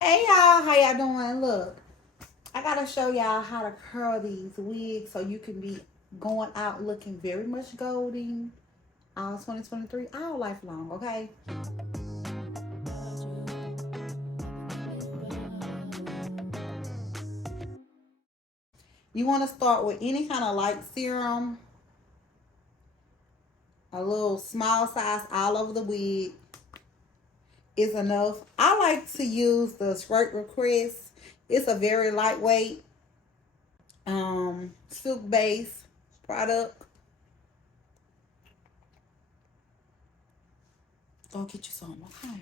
Hey y'all, how y'all doing? Look, I gotta show y'all how to curl these wigs so you can be going out looking very much golden all 2023, all life long, okay? You wanna start with any kind of light serum, a little small size all over the wig is enough. I like to use the Skirt Request. It's a very lightweight silk base product. Go get you some, okay?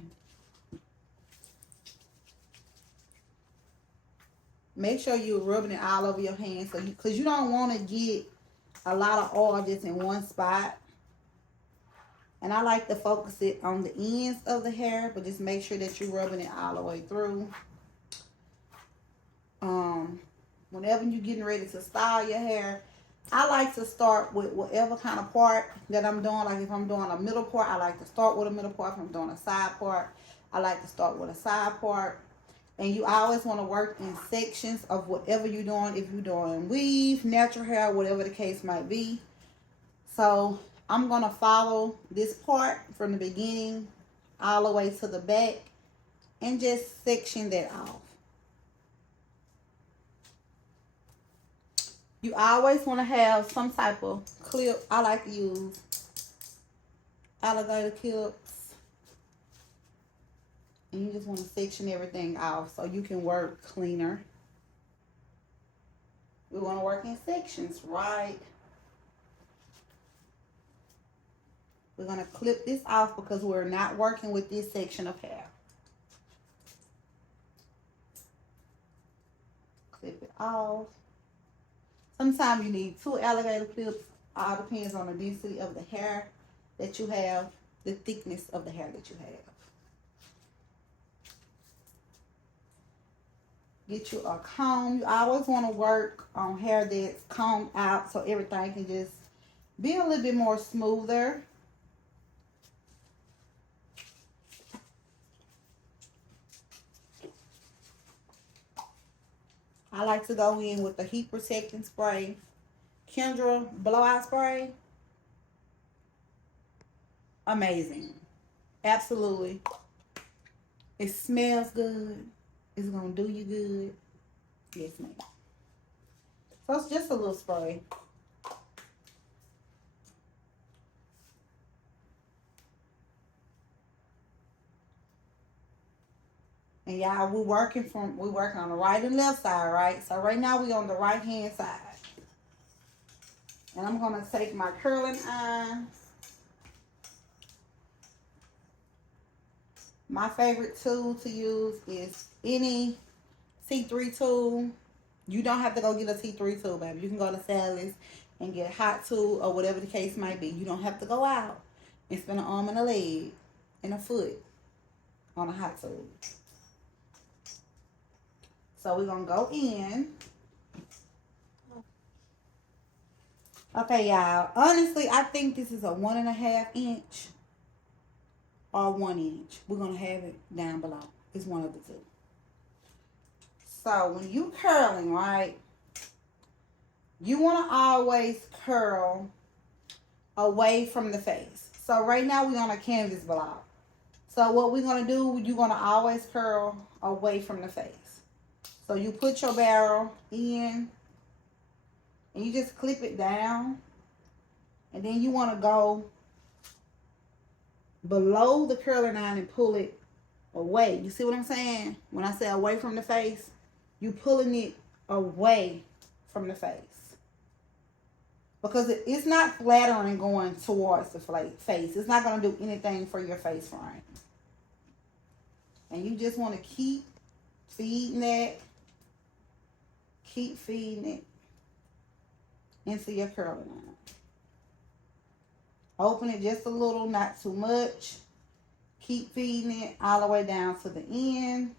Make sure you're rubbing it all over your hands, so because you don't want to get a lot of oil just in one spot. And I like to focus it on the ends of the hair, but just make sure that you're rubbing it all the way through. Whenever you're getting ready to style your hair, I like to start with whatever kind of part that I'm doing. Like if I'm doing a middle part, I like to start with a middle part. If I'm doing a side part, I like to start with a side part. And you always want to work in sections of whatever you're doing. If you're doing weave, natural hair, whatever the case might be. So I'm going to follow this part from the beginning all the way to the back and just section that off. You always want to have some type of clip. I like to use alligator clips. And you just want to section everything off so you can work cleaner. We want to work in sections, right? We're going to clip this off because we're not working with this section of hair. Clip it off. Sometimes you need 2 alligator clips. All depends on the density of the hair that you have, the thickness of the hair that you have. Get you a comb. You always want to work on hair that's combed out so everything can just be a little bit more smoother. I like to go in with the heat protecting spray, Kendra blowout spray. Amazing. Absolutely. It smells good. It's going to do you good. Yes, ma'am. So it's just a little spray. And y'all, we're working on the right and left side, right? So right now we're on the right hand side. And I'm going to take my curling iron. My favorite tool to use is any T3 tool. You don't have to go get a T3 tool, baby. You can go to Sally's and get a hot tool or whatever the case might be. You don't have to go out and spend an arm and a leg and a foot on a hot tool. So we're going to go in. Okay, y'all. Honestly, I think this is a 1.5 inch or 1 inch. We're going to have it down below. It's one of the two. So when you curling, right, you want to always curl away from the face. So right now we're on a canvas block. So what we're going to do, you're going to always curl away from the face. So you put your barrel in and you just clip it down. And then you want to go below the curling iron and pull it away. You see what I'm saying? When I say away from the face, you pulling it away from the face. Because it's not flattering going towards the face. It's not going to do anything for your face frame. And you just want to keep feeding that. Keep feeding it into your curling iron. Open it just a little, not too much. Keep feeding it all the way down to the end.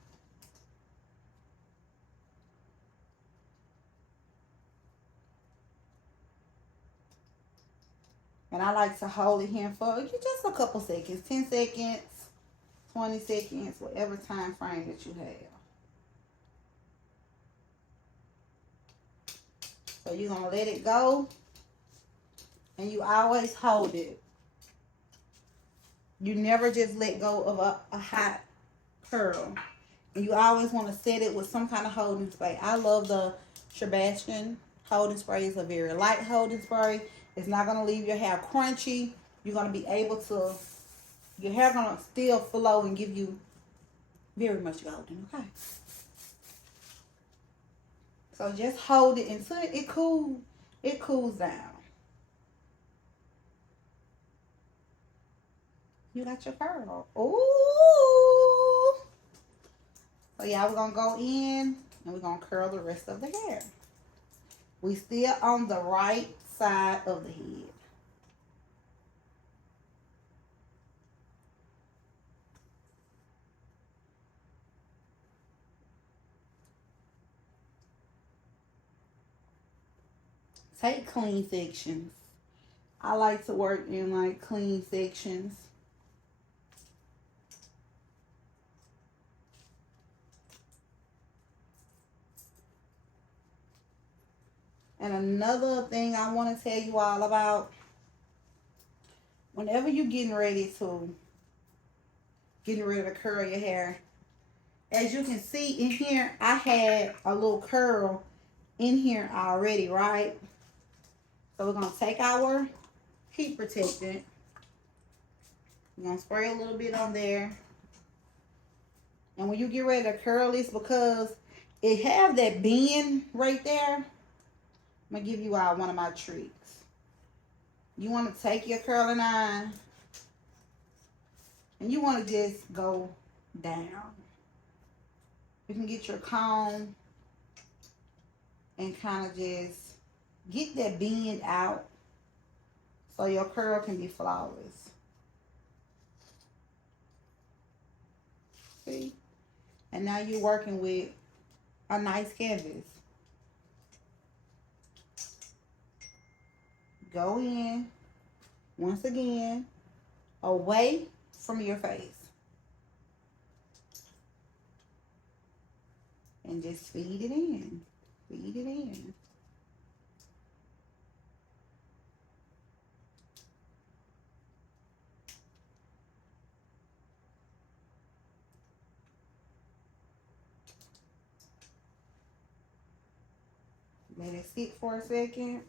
And I like to hold it here for just a couple seconds. 10 seconds, 20 seconds, whatever time frame that you have. So you're going to let it go. And you always hold it. You never just let go of a hot curl. And you always want to set it with some kind of holding spray. I love the Sebastian holding spray. It's a very light holding spray. It's not going to leave your hair crunchy. You're going to be able to, your hair going to still flow and give you very much golden, okay? So just hold it until it cools down. You got your curl. Ooh. So yeah, we're going to go in and we're going to curl the rest of the hair. We still on the right side of the head. Take clean sections. I like to work in like clean sections. And another thing I want to tell you all about, whenever you're getting ready to curl your hair, as you can see in here, I had a little curl in here already, right? So we're going to take our heat protectant. We're going to spray a little bit on there. And when you get ready to curl this, because it have that bend right there, I'm going to give you all one of my tricks. You want to take your curling iron and you want to just go down. You can get your comb and kind of just get that bend out so your curl can be flawless. See? And now you're working with a nice canvas. Go in, once again, away from your face. And just feed it in. Feed it in. Let it sit for a second.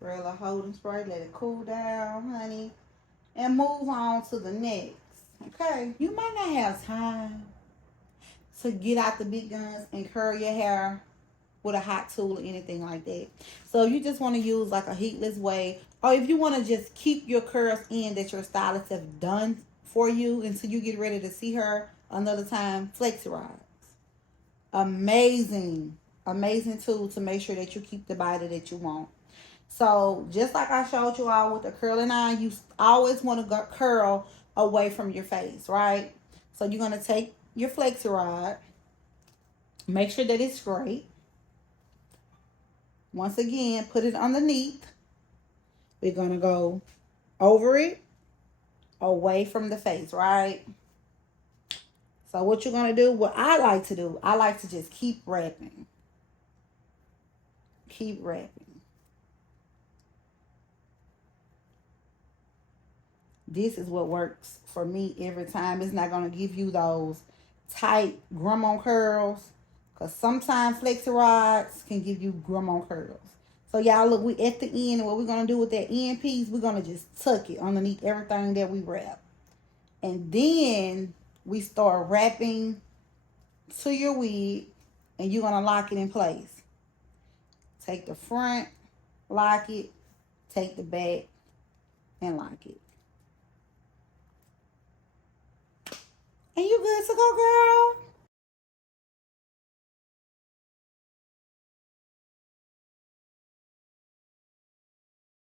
Spray a holding spray, let it cool down, honey. And move on to the next. Okay? You might not have time to get out the big guns and curl your hair with a hot tool or anything like that. So if you just want to use like a heatless way, or if you want to just keep your curls in that your stylist have done for you until you get ready to see her another time, flexi rods. Amazing tool to make sure that you keep the body that you want. So just like I showed you all with the curling iron, you always want to curl away from your face, right? So you're going to take your flexi rod, make sure that it's straight. Once again, put it underneath. We're going to go over it, away from the face, right? So what you're going to do, what I like to do, I like to just keep wrapping. Keep wrapping. This is what works for me every time. It's not going to give you those tight grandma curls, because sometimes flexi rods can give you grandma curls. So y'all look, we at the end, and what we're going to do with that end piece, we're going to just tuck it underneath everything that we wrap. And then we start wrapping to your wig, and you're going to lock it in place. Take the front, lock it, take the back, and lock it. And you good to go, girl?